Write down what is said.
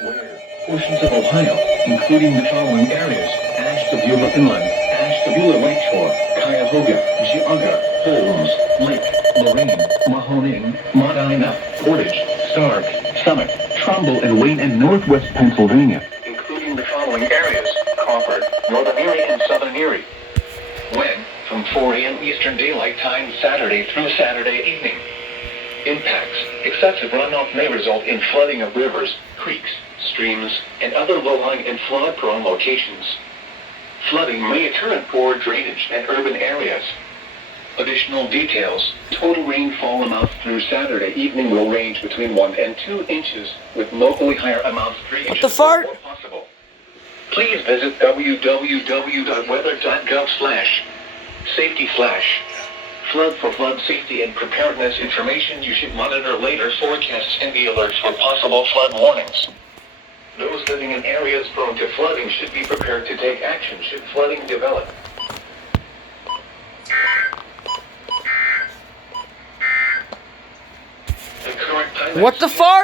Where portions of Ohio, including the following areas: Ashtabula Inland, Ashtabula Lakeshore, Cuyahoga, Geauga, Holmes, Lake, Lorraine, Mahoning, Medina, Portage, Stark, Summit, Trumbull and Wayne, and Northwest Pennsylvania, including the following areas: Crawford, Northern Erie, and Southern Erie. When? From 4 a.m. Eastern Daylight Time Saturday through Saturday evening. Impacts. Excessive runoff may result in flooding of rivers, creeks, streams, and other low-lying and flood-prone locations. Flooding may occur in poor drainage and urban areas. Additional details. Total rainfall amounts through Saturday evening will range between 1 and 2 inches, with locally higher amounts 3 inches What the fart? or more possible. Please visit www.weather.gov/safety/. Flood for flood safety and preparedness information. You should monitor later forecasts and the alerts for possible flood warnings. Those living in areas prone to flooding should be prepared to take action should flooding develop. The current time What the fart?